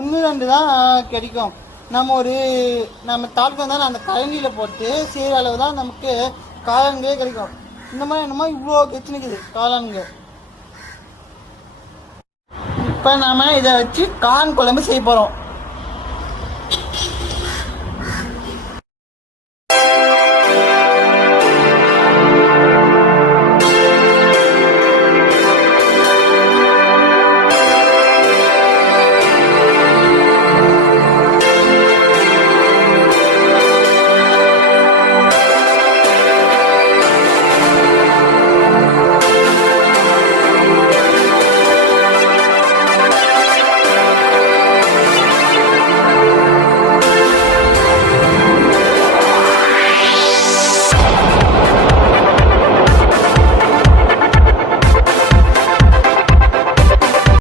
1 2 தான் கிடைக்கும். நம்ம தாழ்வு தான் அந்த கரண்டியில் போட்டு செய்கிற அளவு தான் நமக்கு காளான்களே கிடைக்கும். இந்த மாதிரி என்னமோ இவ்வளோ கெச்சுனுக்குது காளான்கள். இப்போ நாம் இதை வச்சு காளான் குழம்பு செய்ய போகிறோம்.